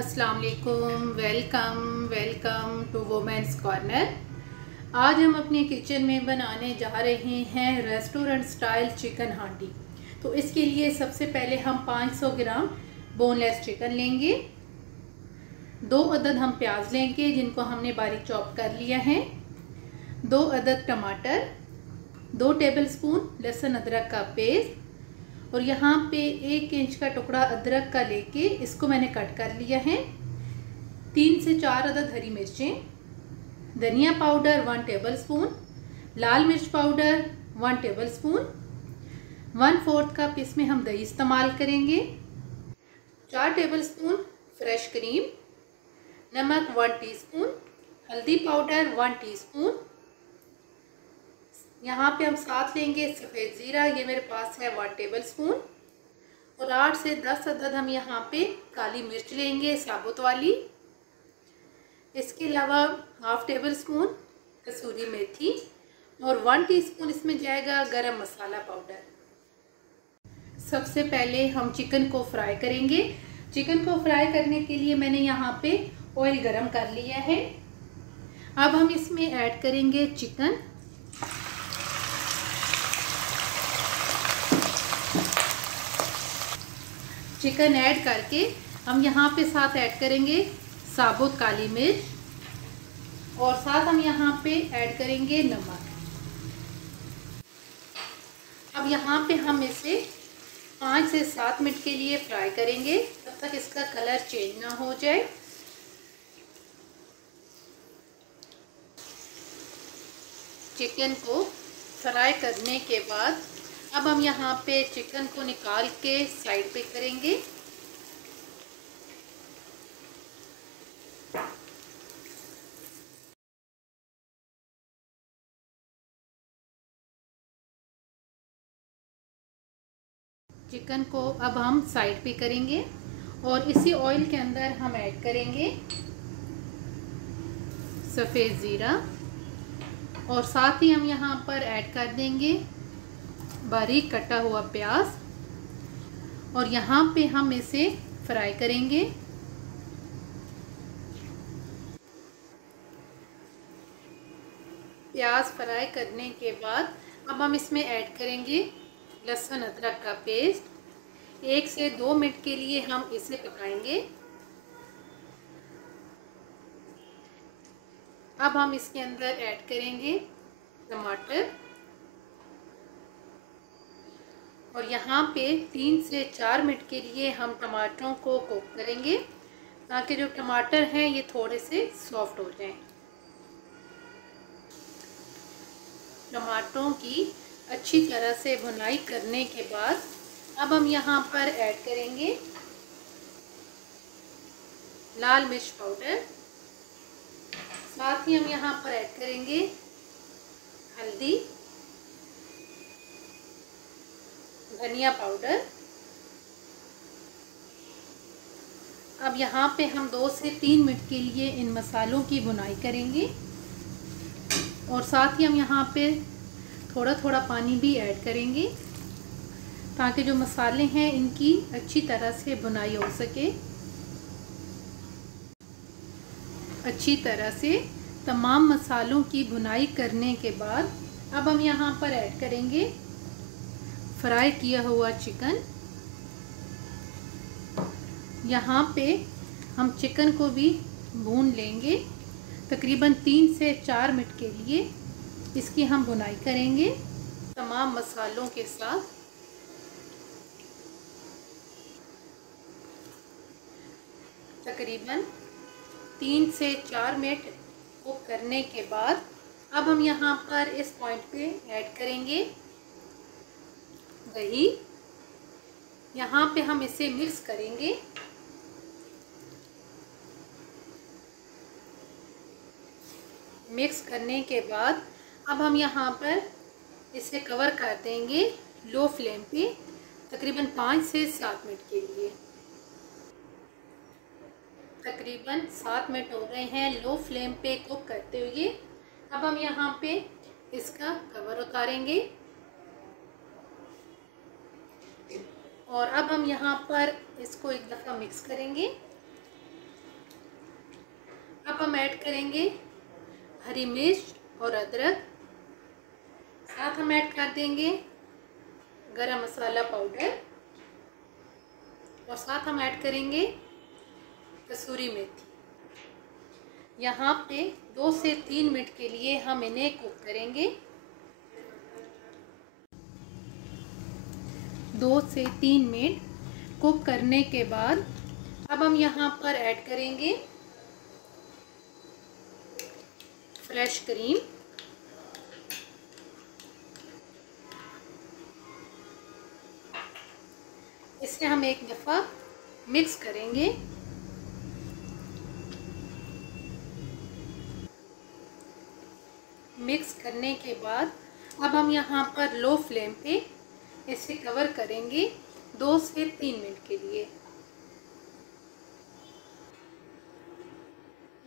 अस्सलाम वालेकुम। Welcome to women's corner. आज हम अपने किचन में बनाने जा रहे हैं रेस्टोरेंट स्टाइल चिकन हांडी। तो इसके लिए सबसे पहले हम 500 ग्राम बोनलेस चिकन लेंगे। 2 अदद हम प्याज लेंगे जिनको हमने बारीक चॉप कर लिया है। 2 अदद टमाटर, 2 टेबलस्पून लहसुन अदरक का पेस्ट और यहाँ पे 1 इंच का टुकड़ा अदरक का लेके इसको मैंने कट कर लिया है। 3 से 4 अदद हरी मिर्चें, धनिया पाउडर 1 टेबलस्पून, लाल मिर्च पाउडर 1 टेबलस्पून, 1/4 कप इसमें हम दही इस्तेमाल करेंगे, 4 टेबलस्पून फ्रेश क्रीम, नमक 1 टीस्पून, हल्दी पाउडर 1 टीस्पून। यहाँ पे हम साथ लेंगे सफ़ेद ज़ीरा, ये मेरे पास है 1 टेबलस्पून और 8 से 10 अदद हम यहाँ पे काली मिर्च लेंगे साबुत वाली। इसके अलावा 1/2 टेबलस्पून कसूरी मेथी और 1 टीस्पून इसमें जाएगा गरम मसाला पाउडर। सबसे पहले हम चिकन को फ्राई करेंगे। चिकन को फ्राई करने के लिए मैंने यहाँ पे ऑयल गरम कर लिया है। अब हम इसमें ऐड करेंगे चिकन। चिकन ऐड करके हम यहाँ पे साथ ऐड करेंगे साबुत काली मिर्च और साथ हम यहाँ पे ऐड करेंगे नमक। अब यहाँ पे हम इसे 5 से 7 मिनट के लिए फ्राई करेंगे, तब तक इसका कलर चेंज ना हो जाए। चिकन को फ्राई करने के बाद अब हम यहाँ पे चिकन को निकाल के साइड पे करेंगे। चिकन को अब हम साइड पे करेंगे और इसी ऑयल के अंदर हम ऐड करेंगे सफ़ेद ज़ीरा और साथ ही हम यहाँ पर ऐड कर देंगे बारीक कटा हुआ प्याज और यहाँ पे हम इसे फ्राई करेंगे। प्याज फ्राई करने के बाद अब हम इसमें ऐड करेंगे लहसुन अदरक का पेस्ट। 1 से 2 मिनट के लिए हम इसे पकाएंगे। अब हम इसके अंदर ऐड करेंगे टमाटर और यहाँ पे 3 से 4 मिनट के लिए हम टमाटरों को कुक करेंगे ताकि जो टमाटर हैं ये थोड़े से सॉफ्ट हो जाएं। टमाटरों की अच्छी तरह से भुनाई करने के बाद अब हम यहाँ पर ऐड करेंगे लाल मिर्च पाउडर। साथ ही हम यहाँ पर ऐड करेंगे हल्दी, धनिया पाउडर। अब यहाँ पे हम 2 से 3 मिनट के लिए इन मसालों की भुनाई करेंगे और साथ ही हम यहाँ पे थोड़ा थोड़ा पानी भी ऐड करेंगे ताकि जो मसाले हैं इनकी अच्छी तरह से भुनाई हो सके। अच्छी तरह से तमाम मसालों की भुनाई करने के बाद अब हम यहाँ पर ऐड करेंगे फ्राई किया हुआ चिकन। यहाँ पे हम चिकन को भी भून लेंगे। तकरीबन 3 से 4 मिनट के लिए इसकी हम भुनाई करेंगे तमाम मसालों के साथ। तकरीबन 3 से 4 मिनट कुक करने के बाद अब हम यहाँ पर इस पॉइंट पे ऐड करेंगे दही। यहाँ पे हम इसे मिक्स करेंगे। मिक्स करने के बाद अब हम यहाँ पर इसे कवर कर देंगे लो फ्लेम पे तकरीबन 5 से 7 मिनट के लिए। तकरीबन 7 मिनट हो गए हैं लो फ्लेम पे कुक करते हुए। अब हम यहाँ पे इसका कवर उतारेंगे और अब हम यहाँ पर इसको एक दफ़ा मिक्स करेंगे। अब हम ऐड करेंगे हरी मिर्च और अदरक, साथ हम ऐड कर देंगे गरम मसाला पाउडर और साथ हम ऐड करेंगे कसूरी मेथी। यहाँ पे 2 से 3 मिनट के लिए हम इन्हें कुक करेंगे। 2 से 3 मिनट कुक करने के बाद अब हम यहाँ पर ऐड करेंगे फ्रेश क्रीम। इसे हम एक दफ़ा मिक्स करेंगे। मिक्स करने के बाद अब हम यहाँ पर लो फ्लेम पे इसे कवर करेंगे 2 से 3 मिनट के लिए।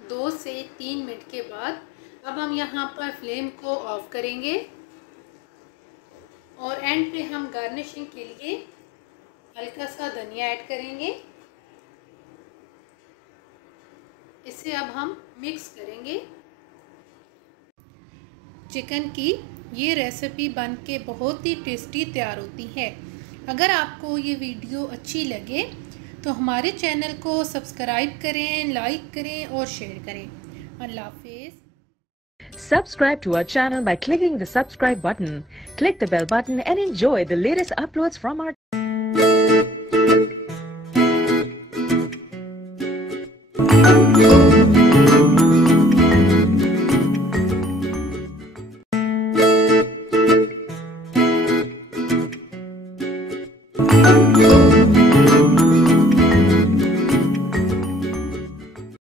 2 से 3 मिनट के बाद अब हम यहाँ पर फ्लेम को ऑफ करेंगे और एंड पे हम गार्निशिंग के लिए हल्का सा धनिया ऐड करेंगे। इसे अब हम मिक्स करेंगे। चिकन की ये रेसिपी बन के बहुत ही टेस्टी तैयार होती है। अगर आपको ये वीडियो अच्छी लगे तो हमारे चैनल को सब्सक्राइब करें, लाइक करें और शेयर करें। अल्लाह हाफिज़। Subscribe to our channel by clicking the subscribe button. Click the bell button and enjoy the latest uploads from our